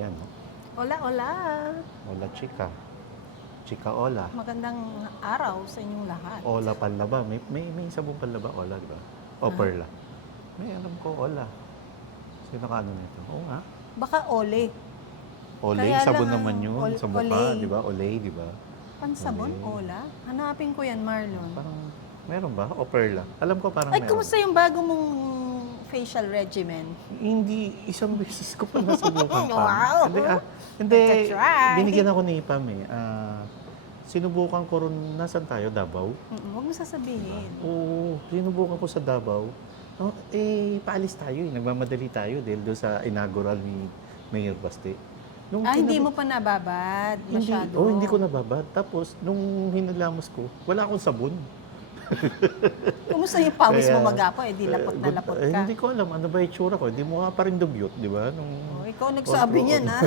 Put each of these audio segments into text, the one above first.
Yan, no? Hola, hola. Hola, chika. Chika, hola. Magandang araw sa inyong lahat. Hola, panlaba. May sabong panlaba, hola, di ba? O perla. May alam ko, hola. Sino ka ano nito? Oo nga. Baka ole. Olay, Kaya sabon lang naman ang yun. Sa mukha, olay. di ba? Olay, di ba? Pansabon, Olay. ola? Hanapin ko yan, Marlon. Parang, meron ba? O perla. Alam ko parang Ay, meron. kumusta yung bago mong facial regimen? Hindi, isang beses ko pa nasubukan pa. Wow! Hindi, Nagka-try. binigyan ako ni Ipam eh. Sinubukan ko rin, nasan tayo? Davao? Huwag mo sasabihin. Oo, sinubukan ko sa Davao. Paalis tayo eh. Nagmamadali tayo dahil doon sa inaugural ni Mayor Baste. Hindi mo pa nababad masyado. Hindi ko nababad. Tapos, nung hinalamos ko, wala akong sabon. Kumusta yung pawis Kaya, mo magapo? Di lapot na lapot ka. Hindi ko alam, ano ba yung tsura ko? Hindi mo nga pa rin dugyot, di ba? Ikaw nagsabi niyan, ha?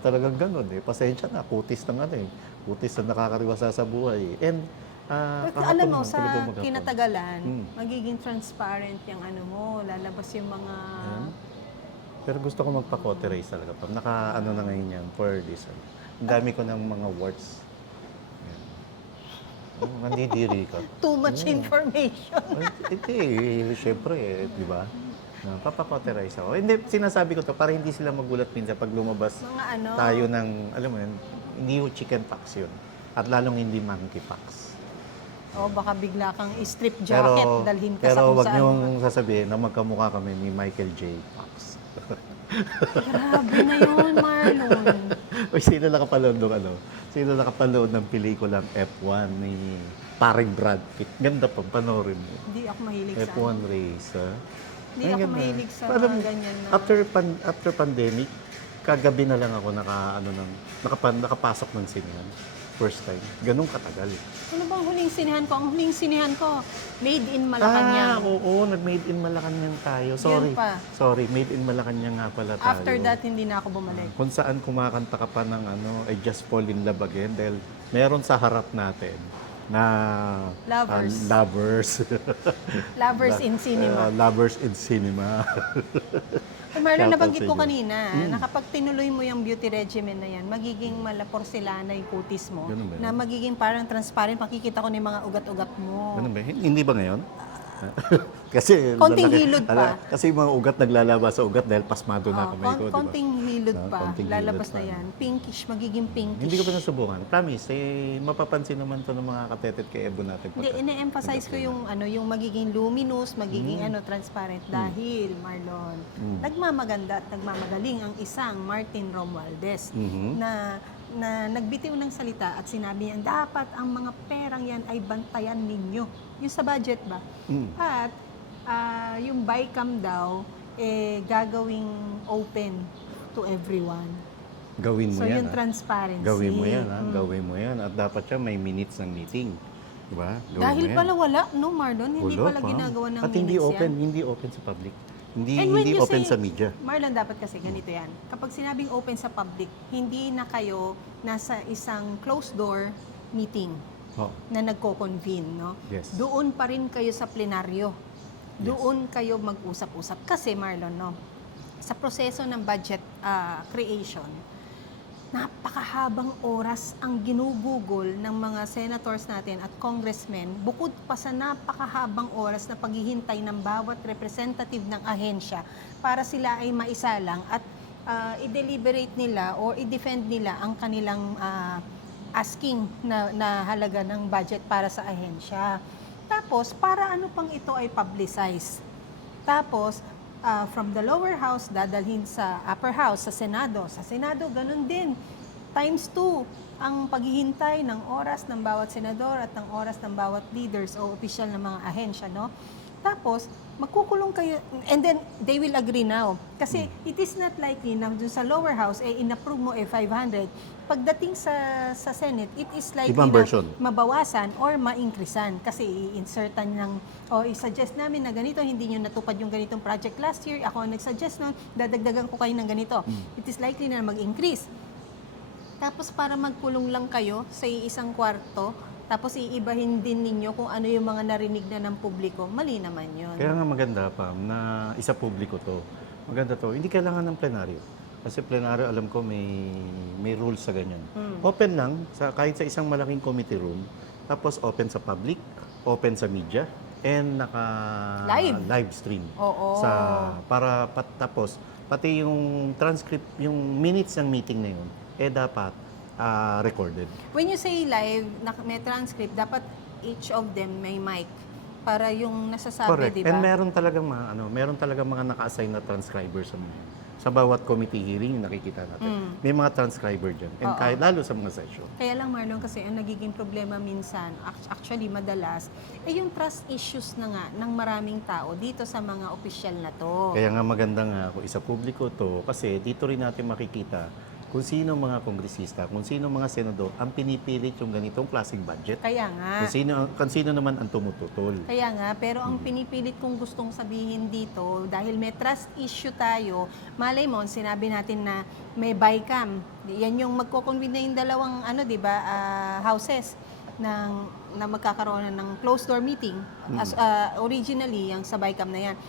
Talagang ganun eh. Pasensya na, kutis ng ano eh. Kutis na nakakariwasa sa buhay. And, Alam mo, naman, sa talagang maghapon. kinatagalan, magiging transparent yung ano mo, lalabas yung mga... Pero gusto ko magpa-cauterize talaga. Pag naka-ano na ngayon yan, for this. Ang dami ko ng mga warts. Nandidiri ka. Too much information. Hindi, syempre, di ba? Papa-cauterize ako. Hindi, sinasabi ko to para hindi sila magulat minsan pag lumabas Mga ano? tayo ng, alam mo yun, hindi yung chicken pox yun. At lalong hindi monkeypox. Baka bigla kang strip jacket, dalhin ka sa pero kung wag saan. niyong sasabihin na magkamukha kami ni Michael J. Fox. Grabe na yun, Marlon. Uy, sino nakapanood ng ano? Sino nakapanood ng pelikulang F1 ni paring Brad Pitt? Ganda pa, panoorin mo. Hindi ako mahilig sa F1 race, ha? Hindi Ang ako ganda. mahilig sa Parang mga ganyan na... After pandemic, kagabi na lang ako nakapasok ng sinehan. First time. Ganun katagal. Ano bang huling sinihan ko? Ang huling sinihan ko, Made in Malacanang. Oo, nag-made in Malacanang tayo. Sorry, made in Malacanang nga pala tayo. After that, hindi na ako bumalik. Kung saan kumakanta ka pa ng I Just Fall in Love Again dahil meron sa harap natin na lovers. Lovers in cinema. Lovers in cinema. Marlon, Shoutout nabanggit sa ko inyo. kanina, na kapag tinuloy mo yung beauty regimen na yan, magiging malaporselana yung kutis mo. Ganun ba yun? Na magiging parang transparent, makikita ko na yung mga ugat-ugat mo. Ganun ba? Hindi ba ngayon? Kasi Konting hilod pa. Kasi yung mga ugat naglalabas sa ugat dahil pasmado na kamay ko, di ba? Konting hilod pa, Konting hilod lalabas pa. na yan. Pinkish, magiging pinkish. Hindi ko pa nasubukan. Promise, mapapansin naman to ng mga katetet kay Ebo natin. Hindi, ine-emphasize ko yung yung magiging luminous, magiging transparent dahil Marlon, nagmamaganda at nagmamagaling ang isang Martin Romualdez na nagbitiw ng salita at sinabi niya, dapat ang mga perang yan ay bantayan ninyo. Yung sa budget ba? At yung BICAM daw, gagawing open to everyone. Gawin mo So, yan. yung transparency. Gawin mo yan, ha? Gawin mo yan. At dapat siya may minutes ng meeting. Diba? Gawin Dahil mo yan. pala wala, no Marlon? Hindi Wala pala pa. ginagawa ng At hindi minutes open, yan. hindi open sa public. Hindi And when hindi you open say- sa media. Marlon, dapat kasi ganito yan. Kapag sinabing open sa public, hindi na kayo nasa isang closed door meeting Oh. na nagko-convene, no? Yes. Doon pa rin kayo sa plenaryo. Doon kayo mag-usap-usap. Kasi Marlon, no? Sa proseso ng budget creation, napakahabang oras ang ginugugol ng mga senators natin at congressmen bukod pa sa napakahabang oras na paghihintay ng bawat representative ng ahensya para sila ay maisalang at i-deliberate nila or i-defend nila ang kanilang asking na halaga ng budget para sa ahensya. Tapos, para ano pang ito ay publicize? Tapos, from the lower house, dadalhin sa upper house, sa Senado. Sa Senado, ganun din. Times 2 ang paghihintay ng oras ng bawat senador at ng oras ng bawat leaders o opisyal ng mga ahensya, no? Tapos, magkukulong kayo, and then they will agree now. Kasi it is not likely na dun sa lower house, in-approve mo 500. Pagdating sa Senate, it is likely Ibang version. na mabawasan or ma-increasean. Kasi i-insertan ng, i-suggest namin na ganito, hindi nyo natupad yung ganitong project last year, ako ang nag-suggest nun, dadagdagan ko kayo ng ganito. It is likely na mag-increase. Tapos para magkulong lang kayo sa isang kwarto, tapos iibahin din ninyo kung ano yung mga narinig na ng publiko, mali naman yun. Kaya nga maganda pa na isa publiko to. Maganda to. Hindi kailangan ng plenaryo. Kasi plenaryo, alam ko may rules sa ganyan. Mm. Open lang, kahit sa isang malaking committee room, tapos open sa public, open sa media, and Live. stream. Oo. Para tapos, pati yung transcript, yung minutes ng meeting na yun, dapat recorded. When you say live, may transcript, dapat each of them may mic para yung nasasabi, Correct. di ba? And meron talagang mga naka-assign na transcribers sa bawat committee hearing yung nakikita natin. May mga transcriber dyan. And Oo. kahit lalo sa mga session. Kaya lang, Marlon, kasi ang nagiging problema minsan, actually madalas, yung trust issues na nga ng maraming tao dito sa mga opisyal na to. Kaya nga maganda nga kung isa publiko to kasi dito rin natin makikita kung sino mga kongresista, kung sino mga senador ang pinipilit yung ganitong klaseng budget. Kaya nga. Kung sino naman ang tumututol. Kaya nga, pero ang pinipilit kong gustong sabihin dito, dahil may trust issue tayo, malay mo, sinabi natin na may BICAM. Yan yung magko-convene na yung dalawang, di ba, houses na magkakaroon ng closed door meeting. Originally, yung sa BICAM na yan.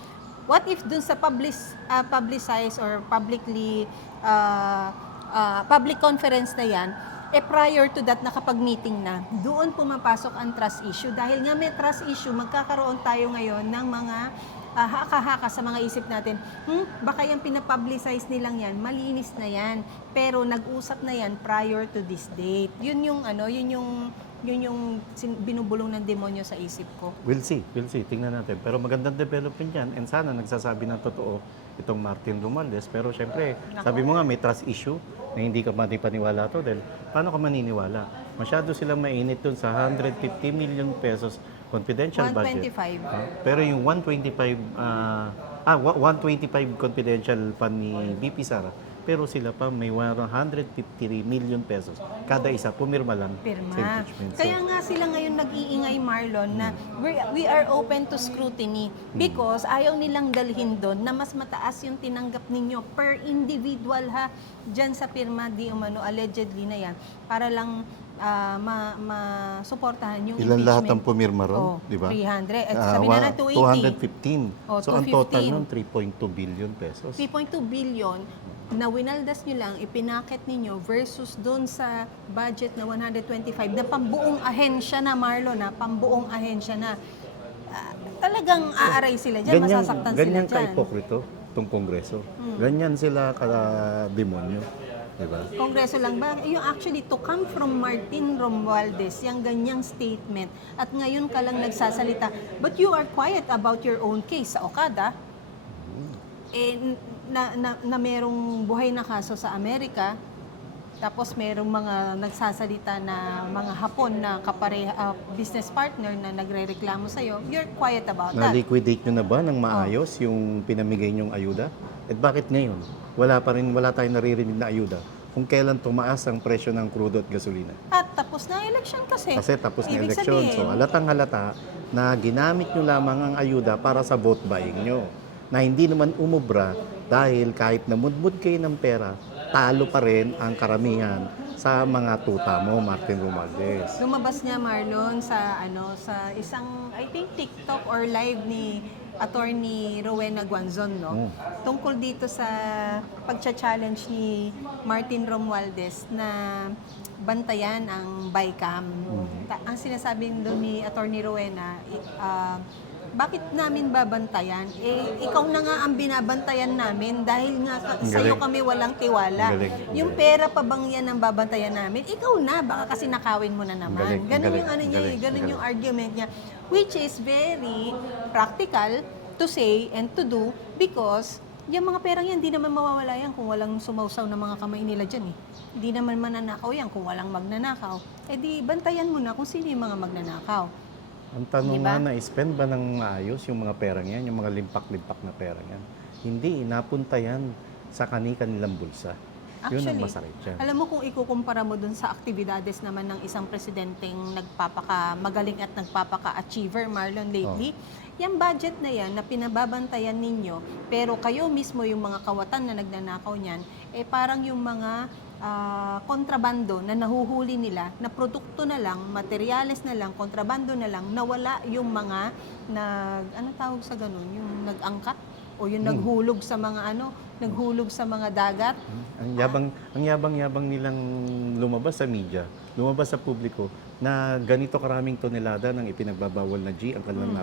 What if dun sa publicized or public conference na yan, prior to that, nakapag-meeting na, doon pumapasok ang trust issue. Dahil nga may trust issue, magkakaroon tayo ngayon ng mga haka-haka sa mga isip natin. Baka yung pinapublicize nilang yan, malinis na yan. Pero nag-usap na yan prior to this date. Yun yung binubulong ng demonyo sa isip ko. We'll see. Tingnan natin. Pero magandang development yan. And sana nagsasabi ng totoo itong Martin Romualdez. Pero syempre, sabi mo nga may trust issue na hindi ka paniwala to. Dahil paano ka maniniwala? Masyado silang mainit dun sa 150 million pesos confidential budget. 125. Pero yung 125 confidential fund ni BP Sara, pero sila pa may 153 million pesos. Kada isa, pumirma lang sa Pirma. impeachment. Kaya nga sila ngayon nag-iingay, Marlon, na we are open to scrutiny because ayaw nilang dalhin doon na mas mataas yung tinanggap ninyo per individual dyan sa pirma di umano allegedly na yan para lang masuportahan yung Ilan impeachment. lahat ang pumirma ron, di ba? 300. At sabi na 280. 215. So ang 215. total nun, 3.2 billion pesos. 3.2 billion na winaldas nyo lang, ipinakit ninyo versus doon sa budget na 125 na pambuong ahensya na, Marlon, pambuong ahensya na. Talagang aaray sila dyan, masasaktan sila ganyan dyan. ka-ipokrito itong Kongreso. Ganyan sila ka-demonyo. Diba? Kongreso lang ba? Yung actually, to come from Martin Romualdez, yung ganyang statement, at ngayon ka lang nagsasalita, but you are quiet about your own case sa Okada, na merong buhay na kaso sa Amerika, tapos merong mga nagsasalita na mga Hapon na business partner na nagre-reklamo sa'yo, you're quiet about that. Na-liquidate nyo na ba ng maayos yung pinamigay nyong ayuda? At bakit ngayon? Wala tayong naririnig na ayuda kung kailan tumaas ang presyo ng crudo at gasolina. At tapos na election kasi. Kasi tapos na Ibig eleksyon. sabihin, So halatang-halata na ginamit nyo lamang ang ayuda para sa vote buying nyo. Na hindi naman umubra dahil kahit namudmud kayo ng pera, talo pa rin ang karamihan sa mga tuta mo, Martin Romualdez. lumabas niya, Marlon, sa isang, I think, TikTok or live ni Attorney Rowena Guanzon, no? Tungkol dito sa pagcha-challenge ni Martin Romualdez na bantayan ang BICAM. Ang sinasabi doon ni Attorney Rowena, bakit namin babantayan? Ikaw na nga ang binabantayan namin dahil nga sa'yo kami walang tiwala. Yung pera pa bang yan ang babantayan namin? Ikaw na, baka kasi nakawin mo na naman. Ganun yung argument niya. Which is very practical to say and to do because yung mga perang yan, hindi naman mawawala yan kung walang sumausaw na mga kamay nila dyan eh. Hindi naman mananakaw yan kung walang magnanakaw. Di bantayan mo na kung sino yung mga magnanakaw. Ang tanong Diba? nga na-spend ba ng maayos yung mga perang yan, yung mga limpak-limpak na perang yan? Hindi, napunta yan sa kanilang bulsa. Yun ang Actually, masakit dyan. alam mo kung ikukumpara mo dun sa aktibidades naman ng isang presidenteng magaling at nagpapaka-achiever, Marlon, lately, yung budget na yan na pinababantayan ninyo, pero kayo mismo yung mga kawatan na nagnanakaw niyan, parang yung mga kontrabando na nahuhuli nila, na produkto na lang, materyales na lang, kontrabando na lang, nawala yung mga ano tawag sa ganun, yung nag-angkat? o yung naghulog sa mga naghulog sa mga dagat. Ang yabang nilang lumabas sa media, lumabas sa publiko na ganito karaming tonelada ng ipinagbabawal na G ang kanilang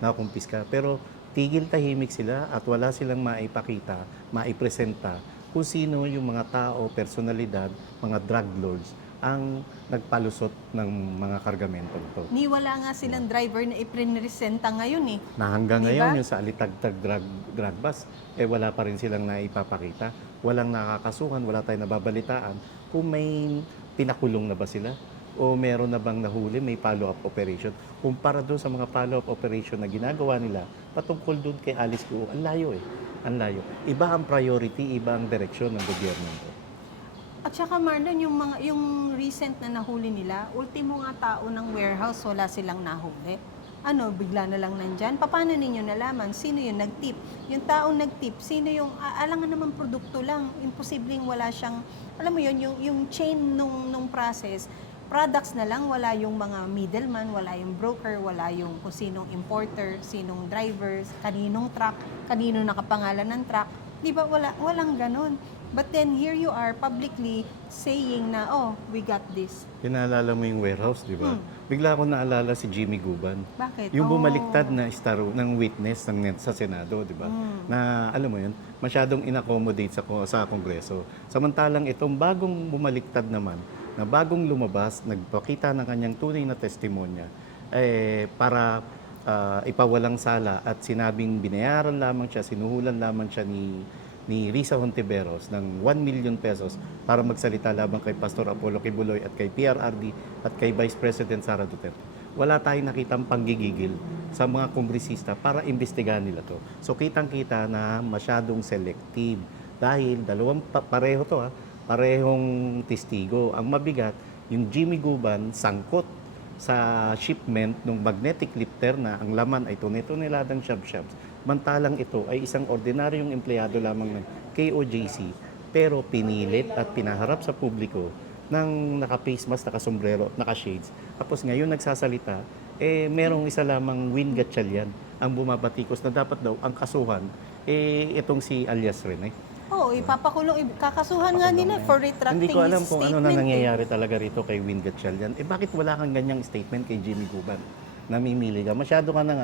nakumpiska. Pero tigil tahimik sila at wala silang maipakita, maipresenta kung sino yung mga tao, personalidad, mga drug lords ang nagpalusot ng mga kargamento nito. Ni wala nga silang driver na ipinresenta ngayon eh. Na hanggang Di ngayon, ba? yung sa Alitagtag drug bus, wala pa rin silang naipapakita. Walang nakakasuhan, wala tayong nababalitaan kung may pinakulong na ba sila o meron na bang nahuli, may follow-up operation. Kumpara doon sa mga follow-up operation na ginagawa nila, patungkol doon kay Alice Guo, ang layo eh. Ang layo. Iba ang priority, iba ang direksyon ng gobyerno nito. At saka Marlon, yung recent na nahuli nila, ultimo nga tao ng warehouse, wala silang nahuli. Bigla na lang nandyan. Paano ninyo nalaman? Sino yung nag-tip? Yung taong nag-tip, sino yung, alangan naman produkto lang. Imposibleng wala siyang, alam mo yun, yung chain nung process, products na lang, wala yung mga middleman, wala yung broker, wala yung kung sinong importer, sinong drivers, kaninong truck, kanino nakapangalan ng truck. Di ba? Walang ganun. But then here you are publicly saying na, oh, we got this. Pinaalala mo yung warehouse, di ba? Bigla ako naalala si Jimmy Guban. Bakit? Yung bumaliktad na ng witness sa Senado, di ba? Na, alam mo yun, masyadong in-accommodate sa Kongreso. Samantalang itong bagong bumaliktad naman, na bagong lumabas, nagpakita ng kanyang tunay na testimonya, para ipawalang sala at sinabing binayaran lamang siya, sinuhulan lamang siya ni Risa Hontiveros ng 1 million pesos para magsalita labang kay Pastor Apollo Kibuloy at kay PRRD at kay Vice President Sara Duterte. Wala tayong nakitang panggigigil sa mga kongresista para imbestigahan nila to. So kitang-kita na masyadong selective dahil parehong testigo. Ang mabigat, yung Jimmy Guban sangkot sa shipment ng magnetic lifter na ang laman ay toneladang shab-shabs. Mantalang ito ay isang ordinaryong empleyado lamang ng KOJC pero pinilit at pinaharap sa publiko ng naka-face mask, naka-sombrero, naka-shades. Tapos ngayon nagsasalita, merong isa lamang Win Gatchalian ang bumabatikos na dapat daw ang kasuhan, itong si alias Rene. Oo, ipapakulong, kakasuhan nga nila for retracting Hindi ko alam his kung ano statement. na nangyayari talaga rito kay Win Gatchalian. Bakit wala kang ganyang statement kay Jimmy Guban? Namimili ka. Masyado ka ng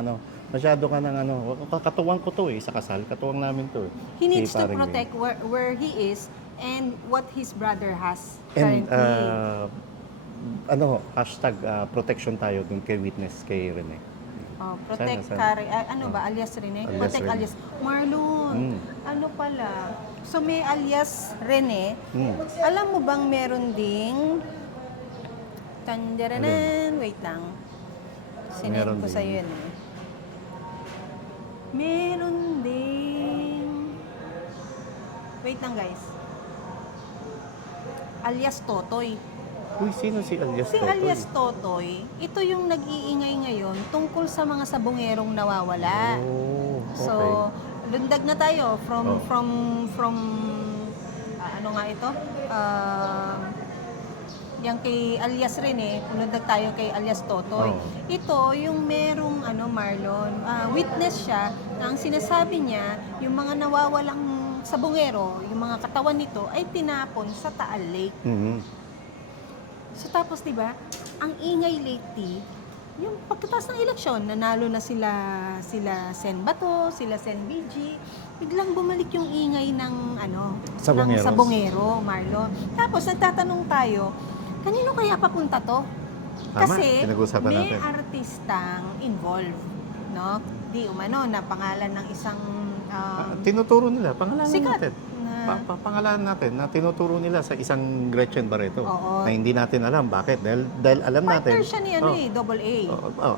katuwang ko to sa kasal. Katuwang namin to He needs Si to Paring protect where he is and what his brother has And currently. hashtag protection tayo dun kay witness kay Rene. Protect Sana. alias Rene? Alias Protect Rene. alias. Marlon, ano pala? So may alias Rene. Alam mo bang meron ding tandaranan, wait lang. Sinend Meron ko din. sa'yo yun eh. Meron ding... Wait lang guys. Alias Totoy. Uy, sino si alias Si Totoy? alias Totoy, ito yung nag-iingay ngayon tungkol sa mga sabongerong nawawala. Oh, okay. So, lundag na tayo Oh. from ano nga ito? Yang kay alias Rene, lundag tayo kay alias Totoy. Oh. Ito yung merong Marlon, witness siya na ang sinasabi niya, yung mga nawawalang sabongero, yung mga katawan nito ay tinapon sa Taal Lake. Mhm. So tapos 'di ba, ang ingay lately, yung pagkatapos ng eleksyon, nanalo na sila Sen Bato, sila Sen BG, biglang bumalik yung ingay ng ng Sabongeros. sabongero, Marlon. Tapos nagtatanong tayo, kanino kaya papunta to? Tama, Kasi pinag-usapan may natin. artistang involved, no? Di umano na pangalan ng isang Tinuturo nila, pangalanan sikat natin. Pangalanan natin na tinuturo nila sa isang Gretchen Barreto Oo. na hindi natin alam bakit dahil alam natin partner siya ni Double A.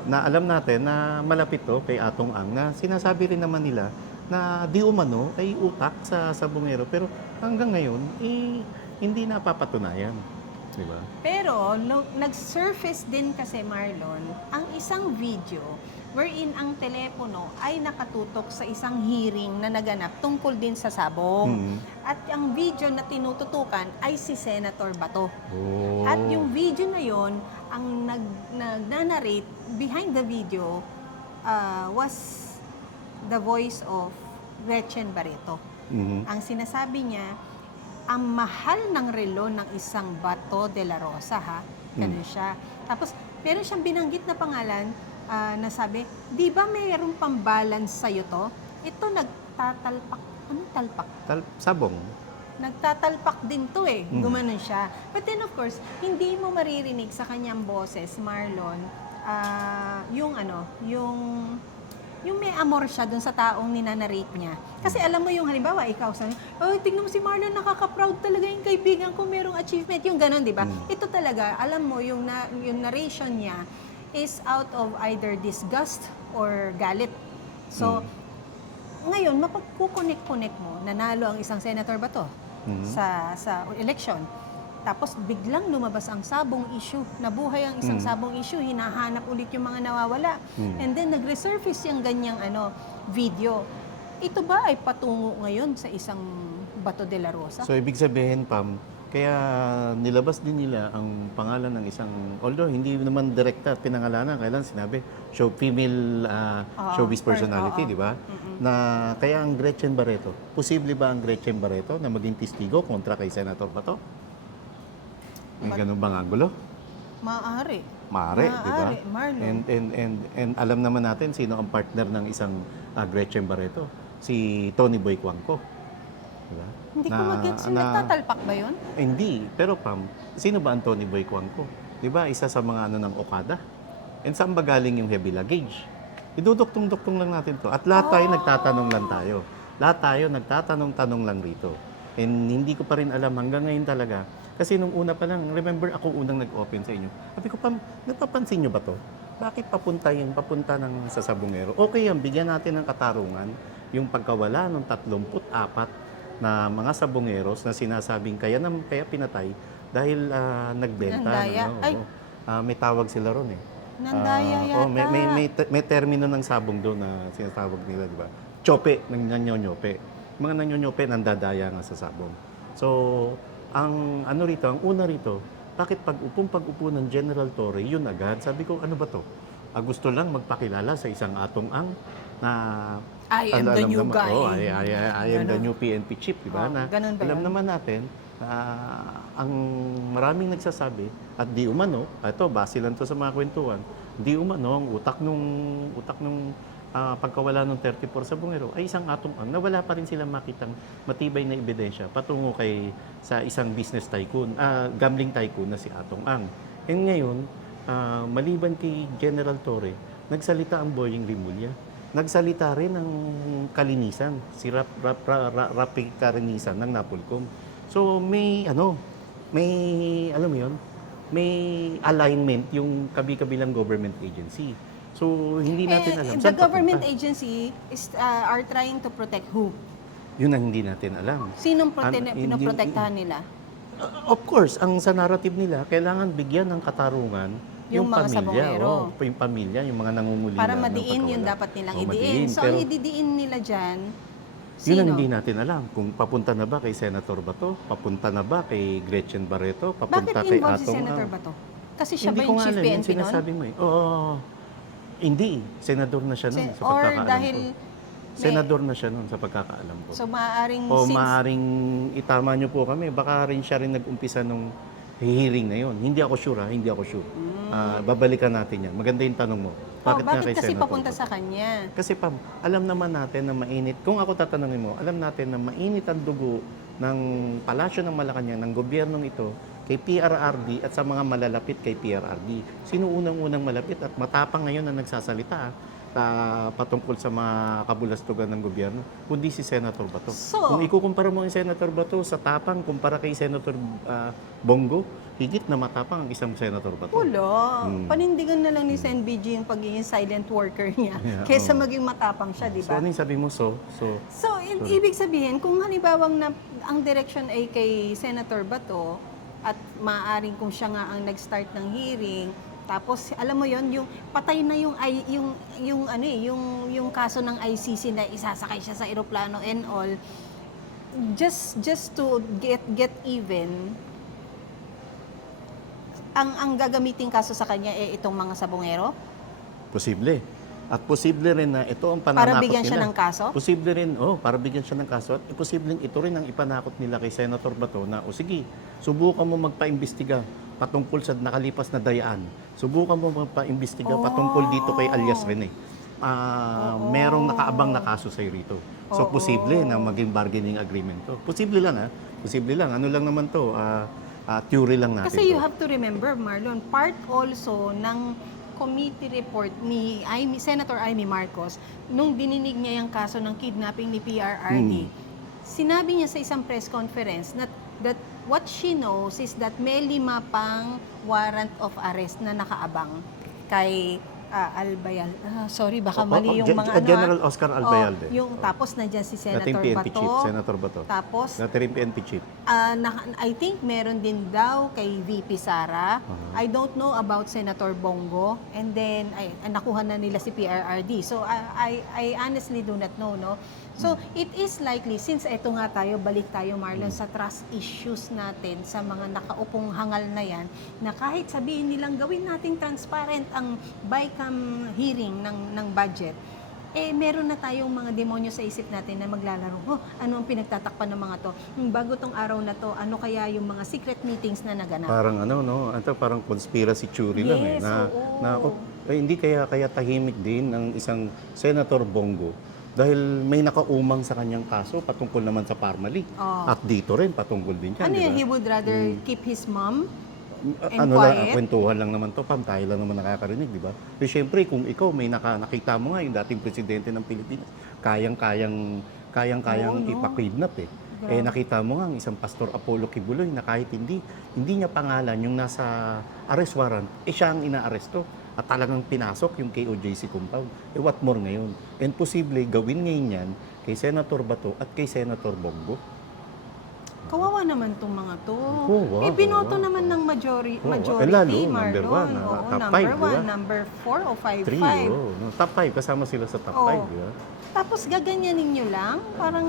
na alam natin na malapit to kay Atong Ang na sinasabi rin naman nila na di umano ay utak sa sabongero pero hanggang ngayon hindi napapatunayan, di ba? Pero nag-surface din kasi Marlon ang isang video wherein ang telepono ay nakatutok sa isang hearing na naganap tungkol din sa sabong. Mhm. At ang video na tinututukan ay si Senator Bato. Oh. At yung video na yon, ang nag-narrate behind the video was the voice of Gretchen Barreto. Mhm. Ang sinasabi niya, ang mahal ng relo ng isang Bato de la Rosa, ha? Ganun siya. Tapos, meron siyang binanggit na pangalan na sabi, di ba mayroong pang-balance sa'yo to? Ito nagtatalpak. Anong talpak? Sabong. Nagtatalpak din to eh. Mm. Gumanon siya. But then of course, hindi mo maririnig sa kanyang boses, Marlon, yung yung may amor siya dun sa taong ninanarrate niya. Kasi alam mo yung halimbawa, ikaw sabi, oh, tingnan mo si Marlon, nakaka-proud talaga yung kaibigan ko, merong achievement, yung ganon, di ba? Ito talaga, alam mo, yung narration niya is out of either disgust or galit. So, ngayon, mapagkukonek-konek mo, nanalo ang isang senator ba to sa election. Tapos biglang lumabas ang sabong issue, nabuhay ang isang sabong issue, hinahanap ulit yung mga nawawala. And then nag-resurface yung ganyang video. Ito ba ay patungo ngayon sa isang Bato de la Rosa? So, ibig sabihin, Pam, kaya nilabas din nila ang pangalan ng isang, although hindi naman direkta at pinangalanan, kailan sinabi, female showbiz personality, di ba? Na kaya ang Gretchen Barreto, posible ba ang Gretchen Barreto na maging testigo kontra kay Senator Bato? May ganun bang angulo? Maaari. Maaari, di ba? Marlon. And alam naman natin sino ang partner ng isang Gretchen Barreto, si Tony Boy Cuangco. Di ba? Hindi ko mag-gets yung nagtatalpak ba yun? Hindi, pero Pam, sino ba ang Tony Boy Cuangco? Di ba, isa sa mga ng Okada? And saan ba galing yung heavy luggage? Iduduktong-duktong lang natin to. At lahat tayo nagtatanong lang tayo. Lahat tayo nagtatanong-tanong lang rito. And hindi ko pa rin alam hanggang ngayon talaga. Kasi nung una pa lang, remember ako unang nag-open sa inyo. Sabi ko, Pam, napapansin nyo ba to? Bakit papunta ng sa Sabongero? Okay yan, bigyan natin ng katarungan yung pagkawala ng 34 na mga Sabongeros na sinasabing kaya pinatay dahil nagbenta. Nandaya. Ay. May tawag sila ron eh. Nandaya yata. May termino ng sabong doon na sinatawag nila, di ba? Chope, nanyonyope. Mga nanyonyope, nandadaya nga sa sabong. So, ang una rito, bakit pag-upo ng General Torre, yun agad? Sabi ko, ano ba to? Gusto lang magpakilala sa isang atong-ang na I am the new guy. I am the new PNP chief, di ba? Ganun ba Alam yun? naman natin, ang maraming nagsasabi, at di umano, ito, base lang to sa mga kwentuhan, di umano, ang utak nung pagkawala ng 34 sa Bungero ay isang atong-ang na wala pa rin silang makitang matibay na ebidensya patungo sa isang business tycoon, gambling tycoon na si Atong-ang. And ngayon, maliban kay General Torre, nagsalita ang Boying Rimulya. Nagsalita rin ng kalinisan, si Rapi Karinisan ng Napolcom. So may alam mo yun, may alignment yung kabi-kabilang government agency. So hindi natin alam. The government agency are trying to protect who? Yun ang hindi natin alam. Sinong pinoprotektahan nila? Of course, sa narrative nila, kailangan bigyan ng katarungan Yung mga pamilya. Sabongero. Yung pamilya, yung mga nangungulila. Para ng madiin yung pagkawala. dapat nilang Oo, idiin. madiin. So, Pero ang ididiin nila dyan, yun ang sino? hindi natin alam. Kung papunta na ba kay Senator Bato? Papunta na ba kay Gretchen Barreto? Papunta Bakit kay involved si Atong Senator Bato? Kasi siya ba Hindi ko yung nga chief alam, yung PNP nun? sinasabi mo eh. Oo. Hindi. Senador na siya nun sa Or pagkakaalam dahil ko. Senador na siya nun sa pagkakaalam ko. So, maaaring O since... maaaring itama niyo po kami, baka rin siya rin nag-umpisa nung hearing na yon. Hindi ako sure, hindi ako sure. Babalikan natin yan. Maganda yung tanong mo. Bakit nga kay kasi Senator papunta Bato? sa kanya? Kasi Pam, alam naman natin na mainit. Kung ako tatanungin mo, alam natin na mainit ang dugo ng Palasyo ng Malacanang, ng gobyernong ito, kay PRRD at sa mga malalapit kay PRRD. Sino unang-unang malapit at matapang ngayon na nagsasalita patungkol sa mga kabulastugan ng gobyerno, kundi si Senator Bato. So, kung ikukumpara mo yung Senator Bato sa tapang, kumpara kay Senator Bongo, higit na matapang ang isang Senator Bato. wala. Panindigan na lang ni Sen BG yung pagiging silent worker niya Yeah, kaysa maging matapang siya, di So, ba? ano yung sabi mo? So, Ibig sabihin, kung halimbawang ang direction ay kay Senator Bato at maaaring kung siya nga ang nag-start ng hearing, tapos alam mo yon, yung patay na yung kaso ng ICC na isasakay siya sa eroplano and all, just to get even, ang gagamiting kaso sa kanya itong mga Sabongero? posible. At posible rin na ito ang Para pananakot bigyan siya nila. ng kaso? Posible rin, para bigyan siya ng kaso. At posibleng ito rin ang ipanakot nila kay Senator Bato na, sige, subukan mo magpaimbestiga patungkol sa nakalipas na dayaan. Subukan mo magpaimbestiga patungkol dito kay alias Rene. Merong nakaabang na kaso sa'yo rito. So, posible na maging bargaining agreement to. Posible lang, ha? Posible lang. Ano lang naman to? Theory lang natin Kasi to. you have to remember, Marlon, part also ng committee report ni Senator Amy Marcos nung dininig niya yung kaso ng kidnapping ni PRRD. Sinabi niya sa isang press conference that what she knows is that may 5 pang warrant of arrest na nakaabang kay Albayal. Sorry, baka mali yung mga General Oscar Albayalde. yung tapos nandiyan si Dating Senator PNP Bato. chief, Senator Bato. Tapos Dating PNP chief. I think meron din daw kay VP Sara. I don't know about Senator Bongo. And then, nakuha na nila si PRRD. So, I honestly do not know, no? So, it is likely, since ito nga tayo, balik tayo, Marlon, sa trust issues natin, sa mga nakaupong hangal na yan, na kahit sabihin nilang gawin nating transparent ang BICAM hearing ng budget, meron na tayong mga demonyo sa isip natin na maglalaro. Ano ang pinagtatakpan ng mga to? Bago tong araw na to, ano kaya yung mga secret meetings na naganap? Parang parang conspiracy theory lang Yes, oo. Hindi kaya tahimik din ng isang Senator Bongo dahil may nakaumang sa kanyang kaso patungkol naman sa Parmali. At dito rin patungkol din yan, Ano di yun? ba? He would rather keep his mom and Ano lang, quiet? kwentuhan lang naman to, tayo lang naman nakakarinig, di ba? So, syempre, kung ikaw may nakita mo nga yung dating presidente ng Pilipinas, kayang-kayang ipakidnap eh. Nakita mo nga ang isang Pastor Apollo Kibuloy na kahit hindi niya pangalan yung nasa arrest warrant, siya ang inaaresto at talagang pinasok yung KOJC compound. What more ngayon? And posible gawin ngayon yan kay Senator Bato at kay Senator Bongo. Kawawa naman tong mga to. Binoto kawawa. naman ng majority, Lalo, Marlon. number 1, Oo, top number 5, 1, number 4 o 5, 3, top 5, kasama sila sa top 5, di ba? Tapos gaganyanin nyo lang, parang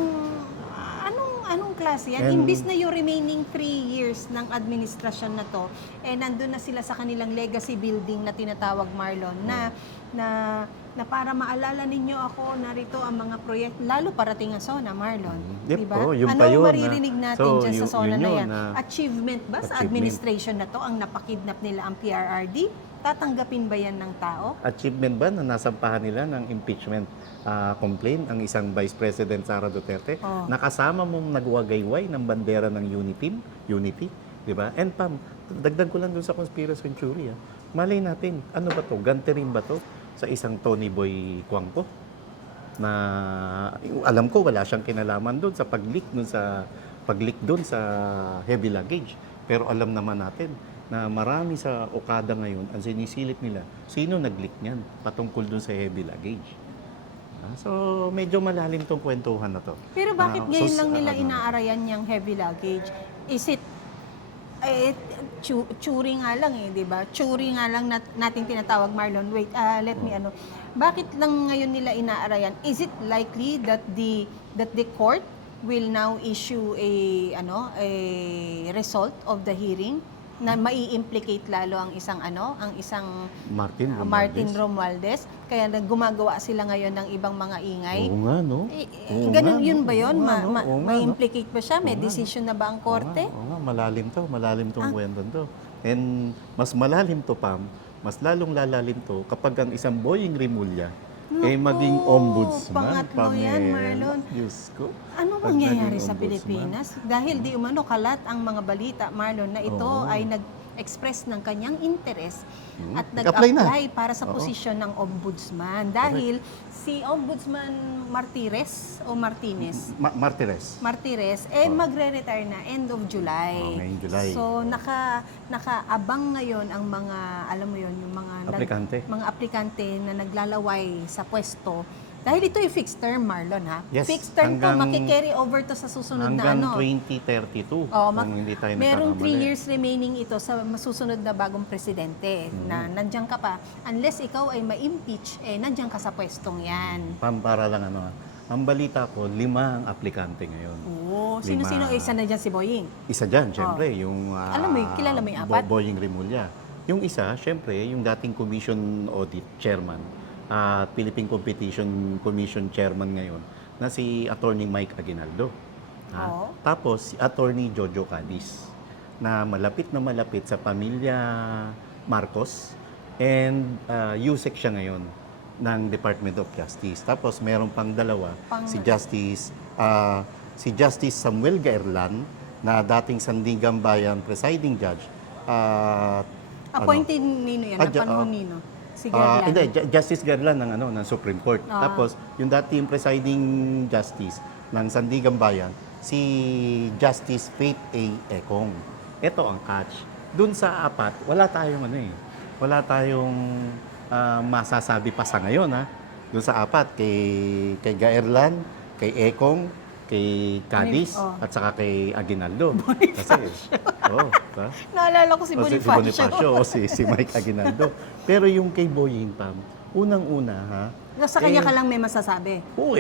anong klase yan? And- Imbis na yung remaining 3 years ng administrasyon na to, nandun na sila sa kanilang legacy building na tinatawag, Marlon, na para maalala ninyo ako, narito ang mga proyekto, lalo parating ang SONA, Marlon. Yep, Di ba? yun pa Anong yun, maririnig natin dyan sa SONA yun na yun, yan? Achievement ba sa achievement. administration na to ang napakidnap nila ang PRRD? Tatanggapin ba yan ng tao? Achievement ba na nasampahan nila ng impeachment complaint ang isang Vice President Sara Duterte? Nakasama mong nagwagayway ng bandera ng Unity, di ba? And Pam, dagdag ko lang dun sa conspiracy theory. Malay natin, ano ba to? Ganti rin ba to sa isang Tony Boy Cuangco? Na alam ko wala siyang kinalaman doon sa pag-leak doon sa heavy luggage. Pero alam naman natin na marami sa Okada ngayon ang sinisilip nila, sino nag-leak niyan patungkol doon sa heavy luggage. So, medyo malalim tong kwentuhan na to. Pero bakit ngayon lang nila inaarayan yung heavy luggage? Is it churi nga lang di ba? Churi nga lang nating tinatawag, Marlon. Wait, let me Bakit lang ngayon nila inaarayan? Is it likely that the court will now issue a result of the hearing na mai-implicate lalo ang isang Martin Romualdez? Kaya gumagawa sila ngayon ng ibang mga ingay. Oo nga, no? Ganun yun ba yun? Oo nga, May-implicate ba siya? May decision na ba ang korte? Oo nga, malalim tong kwento to. And mas malalim to, Pam, mas lalong lalalim to kapag ang isang Boying Rimulya maging ombudsman. Pangatlo yan, Marlon. Diyos ko. Ano Pag mangyayari naging sa ombudsman. Pilipinas? Dahil di umano kalat ang mga balita, Marlon, na ito ay nag-express ng kanyang interest at Nag-apply nag-apply na. para sa posisyon ng ombudsman. Dahil si Ombudsman Martires o Martinez, Martires. magre-retire na end of July. Ngayong July. So nakaabang ngayon ang mga, alam mo yon, yung mga Aplikante. aplikante na naglalaway sa pwesto. Dahil ito yung fixed term, Marlon, ha? Yes, Fixed term to, makikarry over to sa susunod na hanggang 2032, kung hindi tayo merong 3 nagkakamali. years remaining ito sa masusunod na bagong presidente na nandiyan ka pa. Unless ikaw ay ma-impeach, nandiyan ka sa pwestong yan. Para lang ang balita ko, 5 ang aplikante ngayon. Oo. Sino-sino? Isa na dyan si Boying. Isa dyan, syempre, yung... Alam mo, kilala mo yung apat? Boying Rimulya. Yung isa, syempre, yung dating Commission Audit Chairman at Philippine Competition Commission Chairman ngayon na si Attorney Mike Aguinaldo. Oo. Tapos si Attorney Jojo Cadiz na malapit sa pamilya Marcos and USEC siya ngayon ng Department of Justice. Tapos meron pang dalawa, si Justice Samuel Gaerlan na dating Sandigan Bayan presiding judge. Appointed nino yan, panahon nino. Si Gerlan. Hindi, Justice Gaerlan ng Supreme Court. Tapos yung dating presiding justice ng Sandigan Bayan, si Justice Faith A. Econg. Ito ang catch. Doon sa apat, wala tayong masasabi pa sa ngayon Doon sa apat kay Gaerlan, kay Econg, kay Cadiz at saka kay Aguinaldo. Kasi ba? Naalala ko si Bonifacio. Si Mike Aguinaldo. Pero yung kay Boying Pam, unang-una Sa kanya ka lang may masasabi. Oo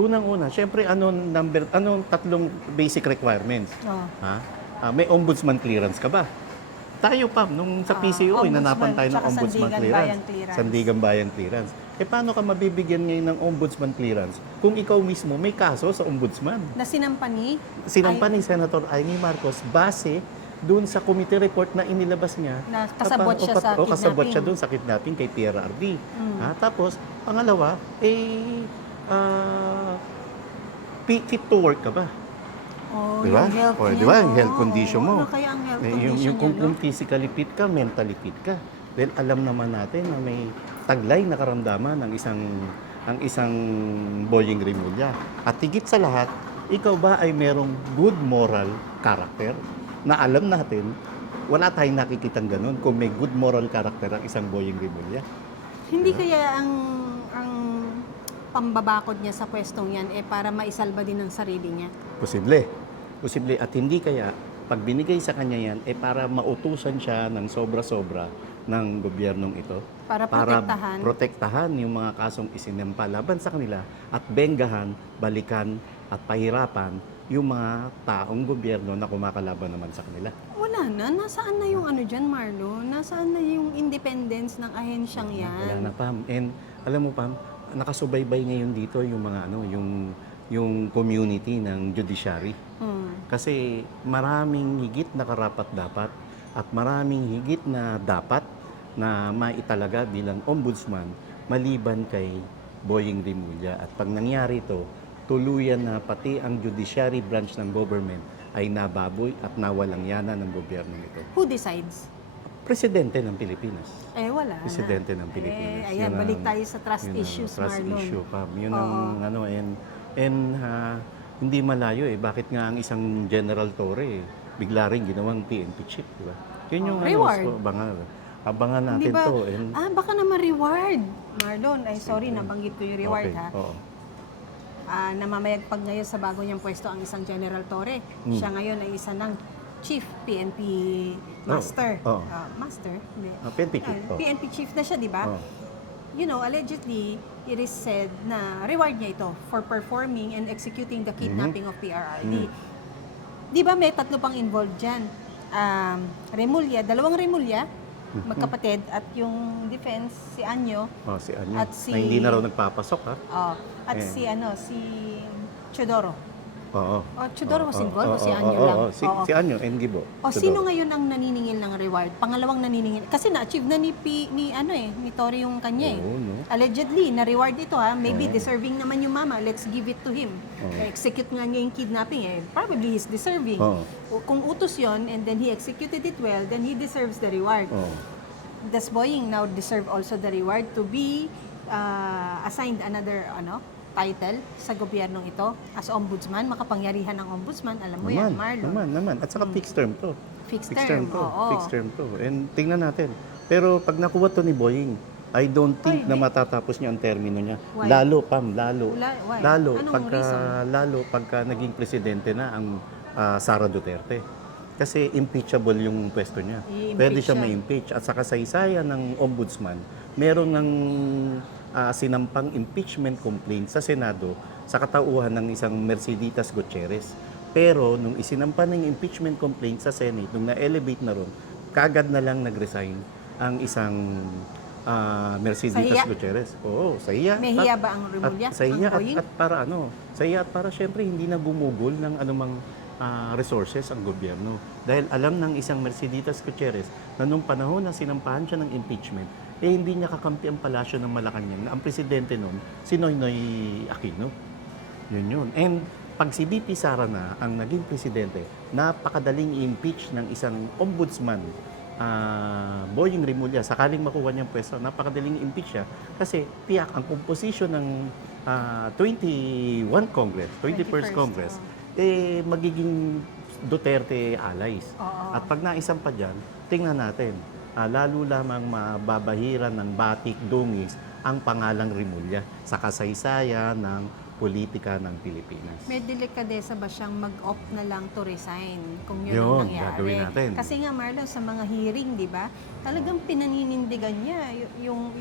unang-una, syempre anong tatlong basic requirements? May ombudsman clearance ka ba? Tayo Pam, nung sa PCO, inanapan tayo ng ombudsman clearance. Sandigan Bayan clearance. Paano ka mabibigyan ngayon ng ombudsman clearance kung ikaw mismo may kaso sa ombudsman? Na sinampa ni Senator Amy Marcos base doon sa committee report na inilabas niya. Na kasabot siya sa kidnapping. Kasabot siya doon sa kidnapping kay PRRD. Tapos, pangalawa, fit to work ka ba? Diba? Yung health Diba? Yung health condition mo. Ano kaya ang health condition Kung physically fit ka, mentally fit ka. Dahil alam naman natin na may taglay na karamdaman ang isang Boying Rimulya. At higit sa lahat, ikaw ba ay merong good moral character na alam natin, wala tayong nakikitang ganun kung may good moral character ang isang Boying Rimulya. Hindi kaya ang pambabakod niya sa pwestong yan para maisalba din ang sarili niya? Posible. At hindi kaya pag binigay sa kanya yan para mautusan siya ng sobra-sobra ng gobyernong ito Para protektahan yung mga kasong isinampa laban sa kanila at benggahan, balikan at pahirapan yung mga taong gobyerno na kumakalaban naman sa kanila. Wala na. Nasaan na yung dyan, Marlo? Nasaan na yung independence ng ahensyang yan? Wala na, Pam. And alam mo, Pam, nakasubaybay ngayon dito yung mga yung community ng judiciary. Kasi maraming higit na karapat-dapat at maraming higit na dapat na maitalaga bilang ombudsman maliban kay Boying Rimulya. At pag nangyari ito, tuluyan na pati ang judiciary branch ng government ay nababoy at nawalang yana ng gobyerno nito. Who decides? Presidente ng Pilipinas. Wala Presidente na. ng Pilipinas. Ayan, balik tayo sa trust issues, Trust Marlon. issue, Pam. Yun ang hindi malayo Bakit nga ang isang General Torre bigla rin ginawang PNP chief, di ba? Yun yung reward. Abangan natin Di ba? to. Baka naman reward. Marlon, sorry, nabanggit ko yung reward Okay, oo. Namamayagpag ngayon sa bago niyang pwesto ang isang General Torre. Siya ngayon ay isa ng Chief PNP Master. Master? Hindi. PNP chief. PNP Chief na siya, di ba? Allegedly, it is said na reward niya ito for performing and executing the kidnapping of PRRD. Di ba may tatlo pang involved dyan? Dalawang Remulla, magkapatid, at yung defense, si Anyo. Si Anyo. At si- Na hindi na raw nagpapasok, ha? At si Chodoro. Oo. Chodoro was involved o si Anyo lang? Si Anyo and Gibo. Sino ngayon ang naniningil ng reward? Pangalawang naniningil. Kasi na-achieve na ni Tori yung kanya No? Allegedly, na-reward ito Maybe deserving naman yung mama. Let's give it to him. Execute nga niya yung kidnapping Probably he's deserving. Kung utos yon and then he executed it well, then he deserves the reward. Does Boying now deserve also the reward to be assigned another title sa gobyernong ito as ombudsman, makapangyarihan ng ombudsman, alam mo yan, Marlon. Naman. At saka fixed term to. Fixed term, oo. Fixed term to. And tingnan natin. Pero pag nakuha to ni Boying, I don't think na matatapos niya ang termino niya. Why? Lalo, Pam, lalo. Why? Lalo Anong reason? pagka naging presidente na ang Sara Duterte. Kasi impeachable yung pwesto niya. Pwede siya ma-impeach. At sa kasaysayan ng ombudsman, meron ng sinampang impeachment complaint sa Senado sa katauhan ng isang Merceditas Gutierrez. Pero nung isinampa ng impeachment complaint sa Senate, nung na-elevate na ron, kagad na lang nag-resign ang isang Mercedes Sa hiya? Gutierrez. Oo, sa iya. May hiya ba ang Remulla? At sa iya Ang Boying? at para ano, sa iya at para syempre hindi na bumugol ng anumang resources ang gobyerno. Dahil alam ng isang Mercedes Gutierrez na nung panahon na sinampahan siya ng impeachment, hindi niya kakampi ang palasyo ng Malacanang na ang presidente noon, si Noynoy Aquino. Yun. And pag si BP Sara na ang naging presidente, napakadaling i-impeach ng isang ombudsman, Boying Remulla, sakaling makuha niyang pwesto, napakadaling i-impeach siya kasi tiyak ang composition ng 21 Congress, 21st Congress, magiging Duterte allies. Oo. At pag naisang pa dyan, tingnan natin, lalo lamang mababahiran ng batik dungis ang pangalang Remulla sa kasaysayan ng politika ng Pilipinas. May delikadesa ba siyang mag-opt na lang to resign kung yun, Yun, ang nangyari? gagawin natin. Kasi nga Marlon, sa mga hearing, di ba, talagang pinaninindigan niya yung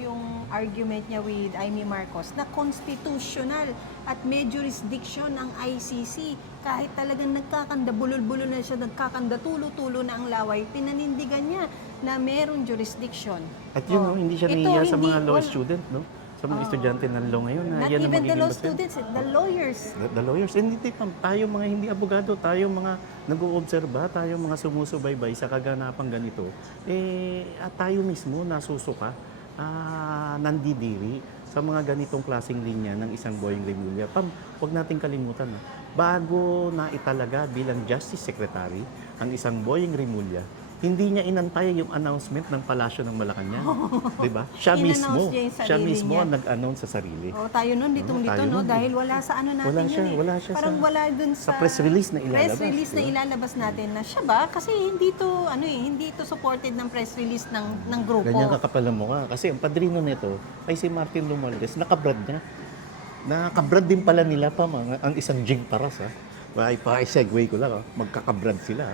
argument niya with Amy Marcos na constitutional at may jurisdiction ang ICC. Kahit talagang nagkakanda, bulol-bulol na siya, nagkakanda, tulo-tulo na ang laway, pinanindigan niya na merong jurisdiction. At yun, no, hindi siya Ito, nahiya sa hindi- mga law wala- student, no? Sa mga estudyante ng law ngayon. Na Not yan ang even the magiging law basehan. students, the lawyers. The lawyers. And hindi tayo mga hindi abogado, tayo mga nag-oobserba, tayo mga sumusubaybay sa kaganapang ganito, at tayo mismo nasusuka, nandidiri sa mga ganitong klaseng linya ng isang Boying Remulla. Huwag nating kalimutan, bago na italaga bilang Justice Secretary ang isang Boying Remulla, hindi niya inantay yung announcement ng Palasyo ng Malacanang. Di ba? Siya In-announce mismo, niya yung siya sarili mismo niya. ang nag-announce sa sarili. O tayo nun, ditong-dito, tayo no? nun, Dahil wala sa ano natin Wala yun siya, eh. wala siya Parang sa- wala dun sa... press release na ilalabas, Press release na di ba? ilalabas natin na siya ba? Kasi hindi to, hindi to supported ng press release ng grupo. Ganyan kakapal ang mukha. Kasi ang padrino nito ay si Martin Romualdez. Nakabrad niya. Nakabrad din pala nila ang isang Jing Paras. Pa-segue ko lang. Magkakabrad sila.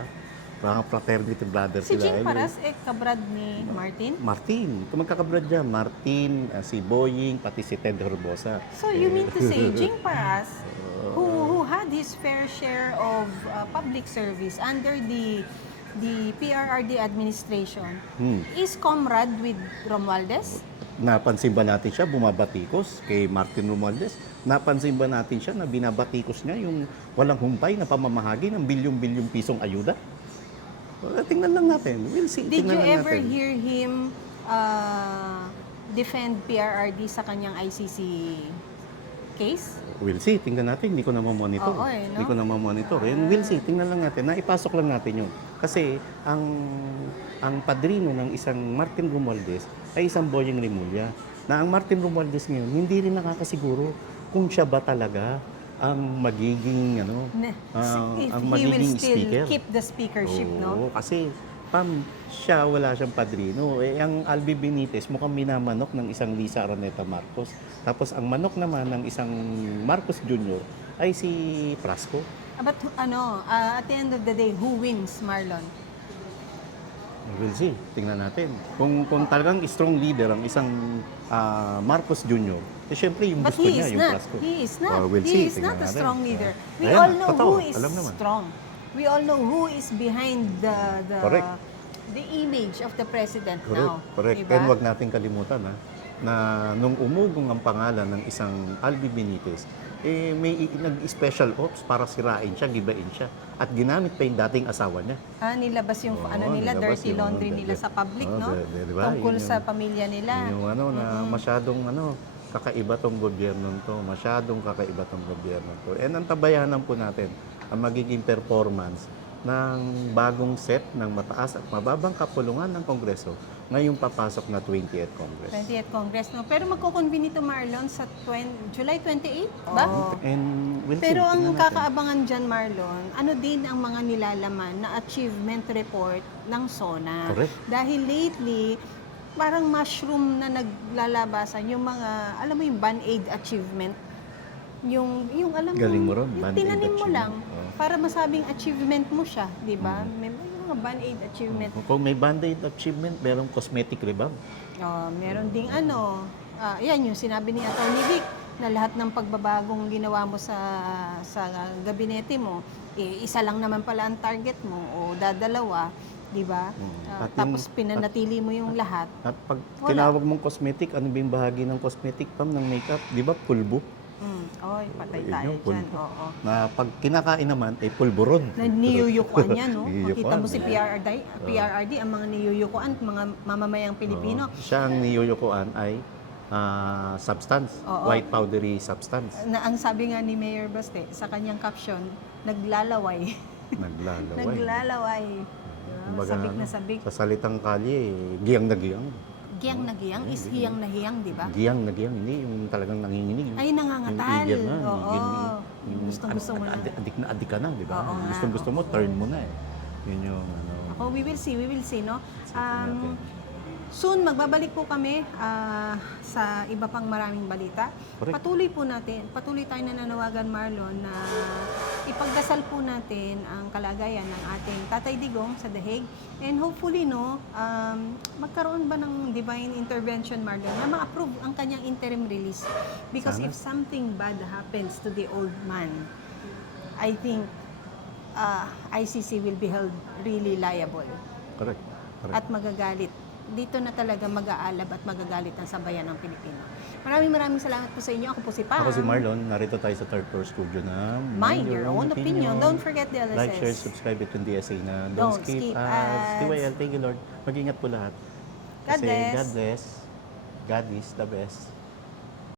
Parang fraternity brothers Si sila. Jing Anyway, Paras, kabrad ni Martin. Martin. Kung magkakabrad dyan, Martin, si Boying, pati si Ted Herbosa. So you mean to say, Jing Paras, who had his fair share of public service under the PRRD administration, is comrade with Romualdez? Napansin ba natin siya bumabatikos kay Martin Romualdez? Napansin ba natin siya na binabatikos niya yung walang humpay na pamamahagi ng bilyong-bilyong pisong ayuda? Tingnan lang natin. We'll see. Did Tingnan you lang ever natin. hear him defend PRRD sa kanyang ICC case? We'll see. Tingnan natin. Hindi ko na mamonitor. Oo, no? Hindi ko na mamonitor. And we'll see. Tingnan lang natin. Naipasok lang natin yun. Kasi ang padrino ng isang Martin Romualdez ay isang Boying Remulla. Na ang Martin Romualdez ngayon, hindi rin nakakasiguro kung siya ba talaga ang magiging If ang he will magiging still speaker. keep the speakership, no? Oo, kasi siya wala siyang padrino. Ang Albi Benitez mukhang minamanok ng isang Lisa Araneta Marcos. Tapos ang manok naman ng isang Marcos Jr. ay si Prasco. But at the end of the day, who wins, Marlon? We'll see. Tingnan natin. Kung talagang strong leader ang isang Marcos Jr., syempre yung But gusto he niya, is yung not. Prasco. He is not. We'll He see. is Tingnan not a natin. strong leader. We Ayan, all know totoo. who is Alam naman. strong. We all know who is behind Correct. the image of the president Correct, now. correct. Diba? And wag natin kalimutan na nung umugong ang pangalan ng isang Albi Benitez, may nag-special ops para sirain siya, gibain siya. At ginamit pa yung dating asawa niya. Nilabas yung nila, nilabas dirty yung laundry nila sa public, no? diba? Tungkol Yun sa pamilya nila. Yung na masyadong kakaiba tong gobyerno to, masyadong kakaiba tong gobyerno to. And ang tabayanan po natin ang magiging performance ng bagong set ng mataas at mababang kapulungan ng Kongreso ngayong papasok na 20th Congress. 20th Congress, no? Pero magkukonvene ito, Marlon, sa July 28, ba? And we'll see. Pero ang Tingnan natin. kakaabangan dyan, Marlon, ano din ang mga nilalaman na achievement report ng SONA. Correct. Dahil lately, parang mushroom na naglalabasan yung mga, alam mo yung band-aid achievement. Yung alam mo, Galing mo ron, yung band-aid tinanim mo lang achievement. Oo. para masabing achievement mo siya, di ba? May mga band-aid achievement. Kung may band-aid achievement, merong cosmetic rebound. Meron ding yan yung sinabi ni Atty. Vic na lahat ng pagbabagong ginawa mo sa gabinete mo, isa lang naman pala ang target mo o dadalawa, di ba? At Tapos pinanatili mo yung lahat. At pag Wala. tinawag mong cosmetic, ano ba yung bahagi ng cosmetic, Pam, ng makeup? Di ba, pulbo? Oy, patay Yun tayo yung dyan. pulbo. Oo. Na pag kinakain naman, ay pulburon. Na niyuyukuan yan, no? Niyuyukuan, Makita mo si eh. PRRD, ang mga niyuyukuan, mga mamamayang Pilipino. Siya ang niyuyukuan ay substance, Oo. white powdery substance. Na ang sabi nga ni Mayor Baste sa kanyang caption, naglalaway. Naglalaway. Naglalaway. Kumbaga, Sabik na sabik. Sa salitang kalye, giyang na giyang. Giyang na giyang is hiyang na hiyang, di ba? Giyang na giyang, hindi yung talagang nanginginig. Ay, nangangatal. Yung eager na, Oo. yung Gustong-gusto mo na. Adik ka na, di ba? Oo nga. Gustong-gusto mo, turn mo na eh. Yun yung ano. Ako, we will see, no? natin. Soon, magbabalik po kami sa iba pang maraming balita. Correct. Patuloy tayo nananawagan, Marlon, na ipagdasal po natin ang kalagayan ng ating Tatay Digong sa The Hague. And hopefully, no, magkaroon ba ng divine intervention, Marlon, na ma-approve ang kanyang interim release. Because Sana. if something bad happens to the old man, I think ICC will be held really liable Correct. Correct. at magagalit. Dito na talaga mag-aalab at magagalit ang sambayan ng Pilipino. Maraming salamat po sa inyo. Ako po si Pam. Ako si Marlon, narito tayo sa third floor studio na Mind your own opinion. Don't forget the LSS. Like, share, subscribe it in DSA na Don't skip ads. TYL, thank you Lord. Mag-ingat po lahat. God Kasi bless. God bless. God is the best.